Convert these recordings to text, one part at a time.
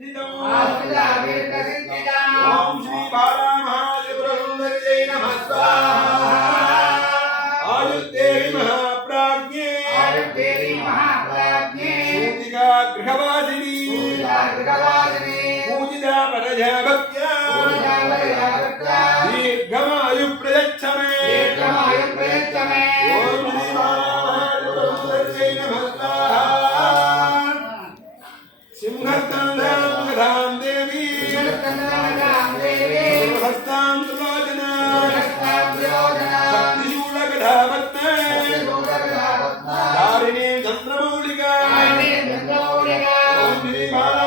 ओम श्री बाला महादेवै नमः स्वाहा। आयुर्देवी महाप्राज्ञे शूतिका गृहवासिनी पूजिता परजा भक्त्या दीर्घमायु प्रयच्छ मे। ओम श्री बाला महादेवै नमः स्वाहा। सिंहस्कंधां देवी हस्तां सुलोचना शक्तिशूलगधावत्ने धारिणी चंद्रमौलिका। ओम श्री बाला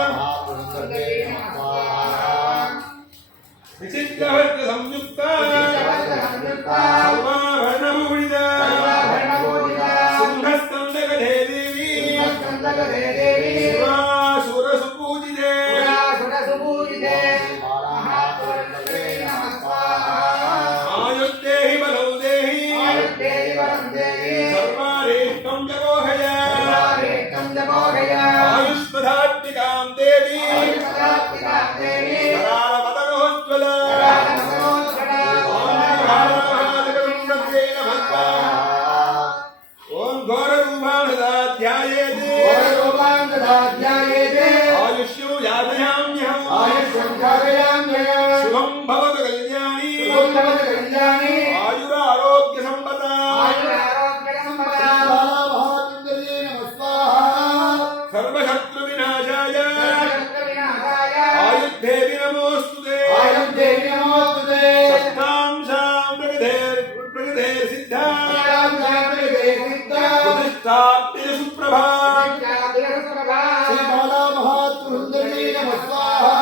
विचित्रवस्त्र संयुक्ता सर्वाभरणभूषिता सिंहस्कंदगधे देवी आयुर्देहि बलौ देहि सर्वारेष्टं जगोहया आयुष्मदात्मिकां देवी करालपतनोज्ज्वला। ओम घोररूपाणदाध्यायेते आयुष्यो यादयाम्यहम् शुभं भवतु कल्याणी आयुरारोग्य संपदा। सर्वशत्रु विनाशाय आयुर्देवी नमोस्तुते। सत्तांशां प्रगते सिद्धा प्रतिष्ठाप्य सुप्रभा। श्री बाला महात्मरुद्री नमः स्वाहा।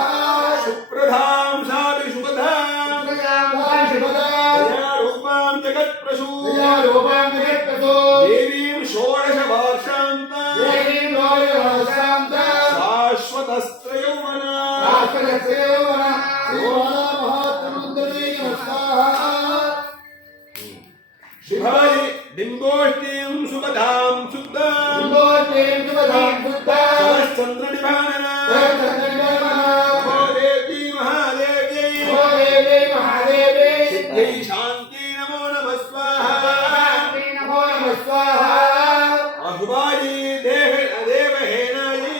सुप्रधां साधु शुभधां रूपां जगत्प्रसू देवीं षोडश वर्षान्ता शाश्वतस्त्रयौवना। शुभाय बिंबोष्टीं सुभदां शुद्धां चंद्रनिभानना देवी महादेव्यै सिद्धिं शांति नमो नमः स्वाहा। अशुभायै देवहेनायै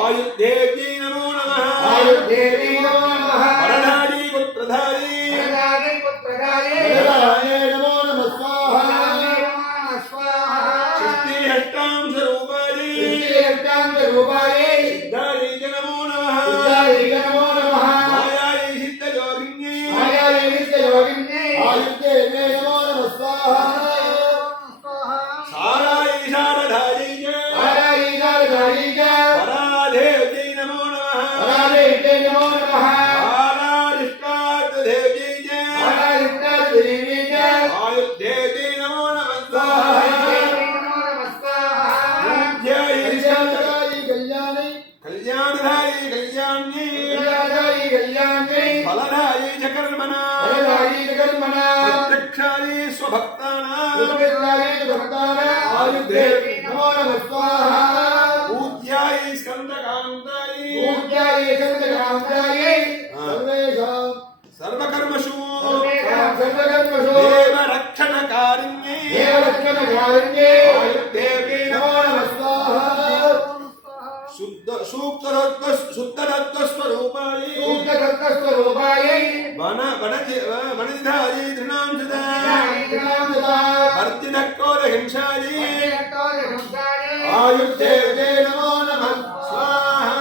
आयुर्देव्यै नमो नमः। वरदायै पुत्रधायै नमो नमः स्वाहा। सिद्धिहस्तां स्वरूपायै सिद्धायै नमो नमः। मायायै सिद्धयोगिन्यै आयुर्देव्यै नमो नमः स्वाहा। सारायै शारदायै परादेव्यै नमो नमः। बालारिष्टार्थदेव्यै आयुर्देव्यै नमो नमः स्वाहा। कल्याणदायै कल्याण्यै फलदायै च कर्मणा प्रत्यक्षायै स्वभक्तानां आयुर्देव्यै नमो नमः स्वाहा। पूज्यायै स्कन्दकान्तायै सर्वकर्मसु देवरक्षणकारिण्यै आयुर्देव्यै नमो नमः स्वाहा। शुद्धतत्त्वस्वरूपायै वननिधायै धृणां सदा भर्तिनक्रोधहिंसायै आयुर्देव्यै नमो नमः स्वाहा।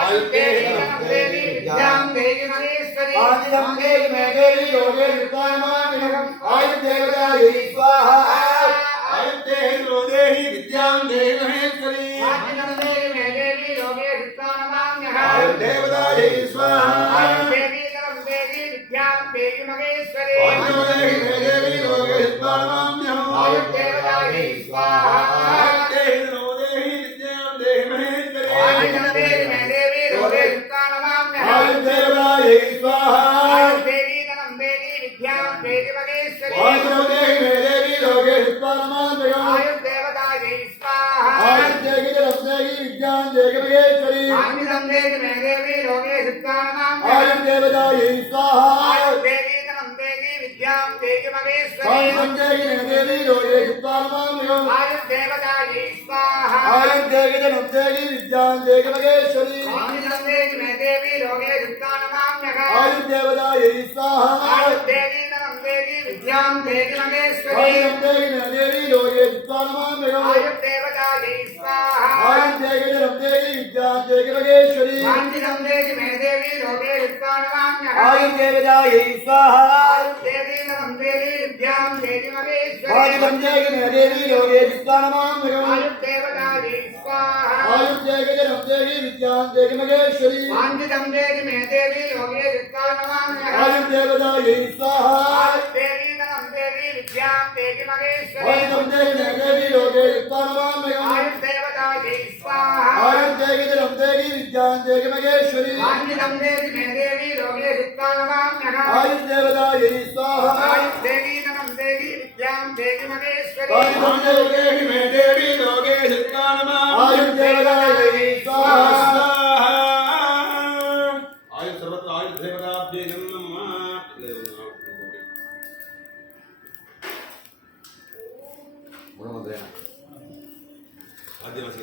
आयुर्देवतायै स्वाहा। आयुर्देहि विद्यां देहि महेश्वरी आयुर्देवतायै स्वाहा। आयुर्देवी विद्यां देहि महेश्वरी आयुर्देवी लोके स्वाहाम्यहम् आयुर्देवतायै स्वाहा। आयुर्देहि विद्यां देहि महेश्वरी आयुर्देवी लोके स्वाहाम्यहम् आयुर्देवतायै स्वाहा। आयुर्देवी विद्यां देहि महेश्वरी आयुर्देवी लोके स्वाहाम्यहम् आयुर्देवतायै स्वाहा। आयुर्देवी विद्यां देहि महेश्वरी आयुधं देहि मे देवी लोके सिद्धानां आयुर्देवतायै स्वाहा देवी धनं देहि विद्यां देहि महेश्वरी आयुधं देहि देवी लोके सिद्धानां आयुर्देवतायै स्वाहा आयुर्देहि धनं देहि विद्यां देहि महेश्वरी आयुधं देहि मे देवी लोके सिद्धानां आयुर्देवतायै स्वाहा देवी धनं देहि विद्यां देहि महेश्वरी आयुर्देहि देवी लोके सिद्धानां आयुर्देवतायै स्वाहा आयुर्देहि धनं देहि विद्यां देहि महेश्वरी आयुधं देहि मे देवी लोके सिद्धानां आयुर्देवतायै स्वाहा देवी धनं देहि विद्यां देहि महेश्वरी आयुधं देहि देवी लोके सिद्धानां आयुर्देवतायै स्वाहा आयुर्देहि धनं देहि विद्यां देहि महेश्वरी आयुधं देहि मे देवी लोके सिद्धानां आयुर्देवतायै स्वाहा देवी धनं देहि विद्यां देहि महेश्वरी आयुधं देहि देवी लोके सिद्धानां आयुर्देवतायै स्वाहा आयुर्देहि धनं देहि विद्यां देहि महेश्वरी आयुधं देहि मे देवी लोके सिद्धानां आयुर्देवतायै स्वाहा देवी धनं देहि विद्यां देहि महेश्वरी आयुधं देहि मे देवी लोके सिद्धानां आयुर्देवतायै स्वाहा आयु सर्वत्र आयु देवताभ्ये नमः आदिवासी